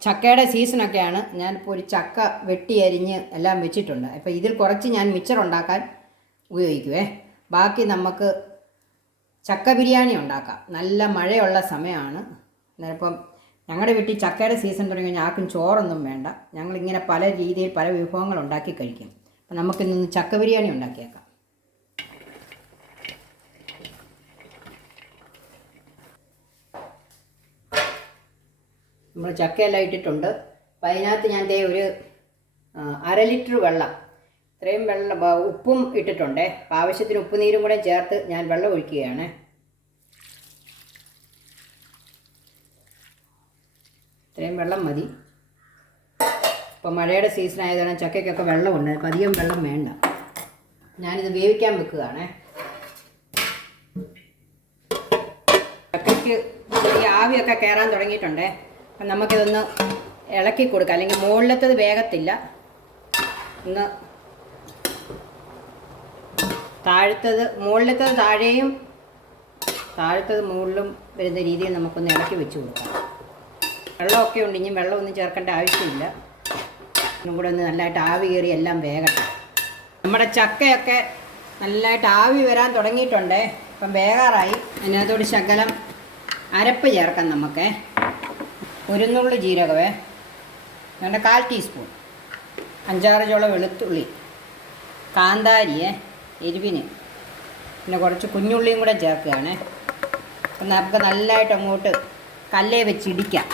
ചക്കയുടെ സീസണൊക്കെയാണ് ഞാനിപ്പോൾ ഒരു ചക്ക വെട്ടി അരിഞ്ഞ് എല്ലാം വെച്ചിട്ടുണ്ട്. അപ്പോൾ ഇതിൽ കുറച്ച് ഞാൻ മിച്ചർ ഉണ്ടാക്കാൻ ഉപയോഗിക്കുവേ. ബാക്കി നമുക്ക് ചക്ക ബിരിയാണി ഉണ്ടാക്കാം. നല്ല മഴയുള്ള സമയമാണ്. ഇപ്പം ഞങ്ങളുടെ വീട്ടിൽ ചക്കയുടെ സീസൺ തുടങ്ങി കഴിഞ്ഞാൽ ആർക്കും ചോറൊന്നും വേണ്ട. ഞങ്ങളിങ്ങനെ പല രീതിയിൽ പല വിഭവങ്ങൾ ഉണ്ടാക്കി കഴിക്കും. അപ്പം നമുക്കിന്ന് ചക്ക ബിരിയാണി ഉണ്ടാക്കിയേക്കാം. നമ്മൾ ചക്കയെല്ലാം ഇട്ടിട്ടുണ്ട് അപ്പം അതിനകത്ത് ഞാൻ ദേ ഒരു അര ലിറ്റർ വെള്ളം ഇത്രയും വെള്ളം ഉപ്പും ഇട്ടിട്ടുണ്ട്. അപ്പം ആവശ്യത്തിന് ഉപ്പ് നീരും കൂടെ ചേർത്ത് ഞാൻ വെള്ളം ഒഴിക്കുകയാണ്. ഇത്രയും വെള്ളം മതി. ഇപ്പം മഴയുടെ സീസൺ ആയതുകൊണ്ട് ചക്കയ്ക്കൊക്കെ വെള്ളമുണ്ട്. അപ്പം അധികം വെള്ളം വേണ്ട. ഞാനിത് വേവിക്കാൻ വെക്കുകയാണ്. ചക്കയ്ക്ക് ഈ ആവിയൊക്കെ കയറാൻ തുടങ്ങിയിട്ടുണ്ടേ. നമുക്കിതൊന്ന് ഇളക്കി കൊടുക്കാം. അല്ലെങ്കിൽ മുകളിലത്തത് വേഗത്തില്ല. ഒന്ന് താഴത്തത് മുകളിലത്തത് താഴെയും താഴത്തത് മുകളിലും വരുന്ന രീതിയിൽ നമുക്കൊന്ന് ഇളക്കി വെച്ച് കൊടുക്കാം. വെള്ളമൊക്കെ ഉണ്ട്. ഇനി വെള്ളമൊന്നും ചേർക്കേണ്ട ആവശ്യമില്ല. ഒന്നും കൂടെ ഒന്ന് നല്ലതായിട്ട് ആവി കയറി എല്ലാം വേകട്ടെ. നമ്മുടെ ചക്കയൊക്കെ നല്ലതായിട്ട് ആവി വരാൻ തുടങ്ങിയിട്ടുണ്ടേ. അപ്പം വേകാറായി. അതിനകത്തോട് ശകലം അരപ്പ് ചേർക്കാം നമുക്ക്. ഒരു നുള്ളു ജീരകവേ. വേണ്ട കാൽ ടീസ്പൂൺ. അഞ്ചാറ് ചോള വെളുത്തുള്ളി. കാന്താരിയെ എരിവിന്. പിന്നെ കുറച്ച് കുഞ്ഞുള്ളിയും കൂടെ ചേർക്കുകയാണേ. അപ്പം നമുക്ക് നല്ലതായിട്ട് അങ്ങോട്ട് കല്ലേ വെച്ചിടിക്കാം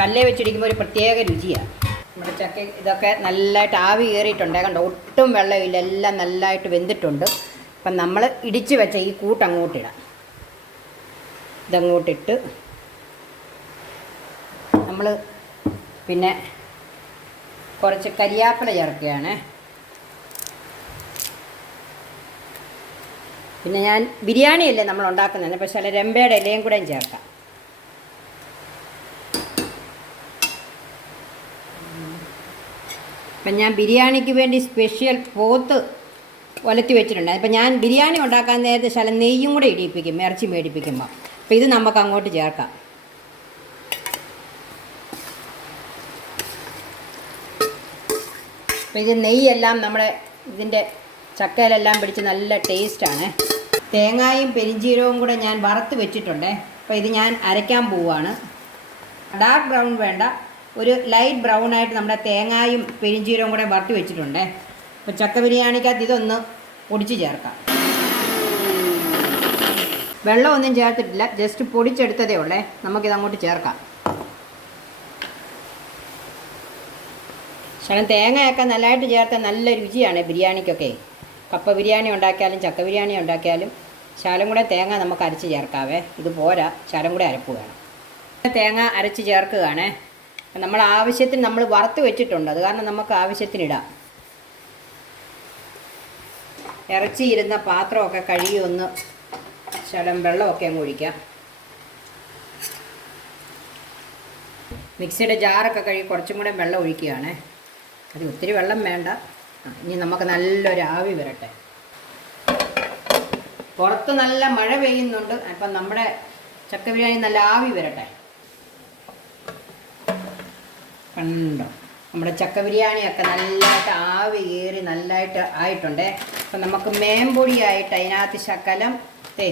കല്ലേ വെച്ചിടിക്കുമ്പോൾ ഒരു പ്രത്യേക രുചിയാണ് നമ്മുടെ ചക്ക ഇതൊക്കെ നല്ലതായിട്ട് ആവി കയറിയിട്ടുണ്ട്. കണ്ടോ ഒട്ടും വെള്ളമില്ല. എല്ലാം നല്ലതായിട്ട് വെന്തിട്ടുണ്ട്. അപ്പം നമ്മൾ ഇടിച്ച് വെച്ച ഈ കൂട്ട് അങ്ങോട്ടിടാം ഇതങ്ങോട്ടിട്ട് നമ്മൾ പിന്നെ കുറച്ച് കരിയാപ്പില ചേർക്കുകയാണ്. പിന്നെ ഞാൻ ബിരിയാണിയല്ലേ നമ്മൾ ഉണ്ടാക്കുന്നത്? പക്ഷേ അല്ല രമ്പയുടെ ഇലയും കൂടെയും ചേർക്കാം. അപ്പം ഞാൻ ബിരിയാണിക്ക് വേണ്ടി സ്പെഷ്യൽ പോത്ത് ഒലത്തി വെച്ചിട്ടുണ്ട്. അപ്പം ഞാൻ ബിരിയാണി ഉണ്ടാക്കാൻ നേരത്തെ ശല നെയ്യും കൂടെ ഇടിയിപ്പിക്കും ഇറച്ചി മേടിപ്പിക്കുമ്പോൾ അപ്പം ഇത് നമുക്ക് അങ്ങോട്ട് ചേർക്കാം. അപ്പം ഇത് നെയ്യെല്ലാം നമ്മുടെ ഇതിന്റെ ചക്കയിലെല്ലാം പിടിച്ച് നല്ല ടേസ്റ്റാണ്. തേങ്ങായും പെരിഞ്ചീരവും കൂടെ ഞാൻ വറുത്ത് വെച്ചിട്ടുണ്ട്. അപ്പോൾ ഇത് ഞാൻ അരയ്ക്കാൻ പോവുകയാണ് ഡാർക്ക് ബ്രൗൺ വേണ്ട. ഒരു ലൈറ്റ് ബ്രൗൺ ആയിട്ട് നമ്മുടെ തേങ്ങായും പെരിഞ്ചീരവും കൂടെ വറുത്ത് വെച്ചിട്ടുണ്ട്. അപ്പോൾ ചക്ക ബിരിയാണിക്കകത്ത് ഇതൊന്ന് പൊടിച്ച് ചേർക്കാം. വെള്ളമൊന്നും ചേർത്തിട്ടില്ല. ജസ്റ്റ് പൊടിച്ചെടുത്തതേ ഉള്ളേ. നമുക്കിത് അങ്ങോട്ട് ചേർക്കാം. ശകലം തേങ്ങയൊക്കെ നല്ലതായിട്ട് ചേർത്ത നല്ല രുചിയാണ് ബിരിയാണിക്കൊക്കെ. കപ്പ ബിരിയാണി ഉണ്ടാക്കിയാലും ചക്ക ബിരിയാണി ഉണ്ടാക്കിയാലും ശാലം കൂടെ തേങ്ങ നമുക്ക് അരച്ച് ചേർക്കാവേ. ഇത് പോരാ ശാലം കൂടെ അരപ്പ് വേണം. തേങ്ങ അരച്ച് ചേർക്കുകയാണേ. നമ്മൾ ആവശ്യത്തിന് നമ്മൾ വറുത്ത് വെച്ചിട്ടുണ്ട്. അത് കാരണം നമുക്ക് ആവശ്യത്തിനിടാം ഇറച്ചി ഇരുന്ന പാത്രമൊക്കെ കഴുകി ഒന്ന് ശകലം വെള്ളമൊക്കെ അങ്ങ് ഒഴിക്കാം. മിക്സിയുടെ ജാറൊക്കെ കഴുകി കുറച്ചും കൂടെ വെള്ളം ഒഴിക്കുകയാണേ. അത് ഒത്തിരി വെള്ളം വേണ്ട. ഇനി നമുക്ക് നല്ലൊരു ആവി വരട്ടെ. പുറത്ത് നല്ല മഴ പെയ്യുന്നുണ്ട്. അപ്പം നമ്മുടെ ചക്ക ബിരിയാണി നല്ല ആവി വരട്ടെ. കണ്ടോ? നമ്മുടെ ചക്ക ബിരിയാണിയൊക്കെ നല്ലതായിട്ട് ആവി കയറി നല്ലതായിട്ട് ആയിട്ടുണ്ട്. അപ്പം നമുക്ക് മേമ്പൊടിയായിട്ട് അതിനകത്ത് ശകലം തേ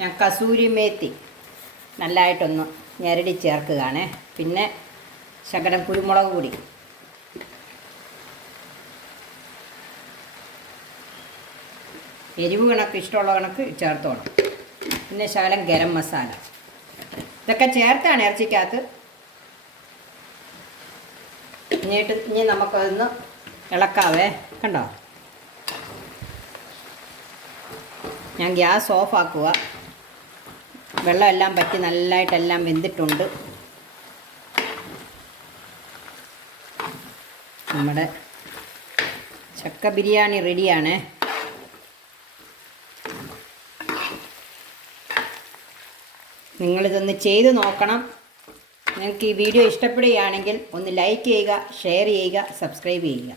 ഞാൻ കസൂരി മേത്തി നല്ലതായിട്ടൊന്ന് ഞെരടി ചേർക്കുകയാണേ. പിന്നെ ശകലം കുരുമുളക് പൊടി. എരിവ് കണക്ക് ഇഷ്ടമുള്ള കണക്ക് ചേർത്തോണം. പിന്നെ ശകലം ഗരം മസാല. ഇതൊക്കെ ചേർത്താണ് ഇറച്ചിക്കകത്ത്. ഇനിയിട്ട് ഇനി നമുക്കതൊന്ന് ഇളക്കാവേ. കണ്ടോ? ഞാൻ ഗ്യാസ് ഓഫ് ആക്കുക വെള്ളമെല്ലാം പറ്റി നല്ലതായിട്ടെല്ലാം വെന്തിട്ടുണ്ട്. നമ്മുടെ ചക്ക ബിരിയാണി റെഡിയാണ്. നിങ്ങളിതൊന്ന് ചെയ്തു നോക്കണം. നിങ്ങൾക്ക് ഈ വീഡിയോ ഇഷ്ടപ്പെടുകയാണെങ്കിൽ ഒന്ന് ലൈക്ക് ചെയ്യുക ഷെയർ ചെയ്യുക സബ്സ്ക്രൈബ് ചെയ്യുക.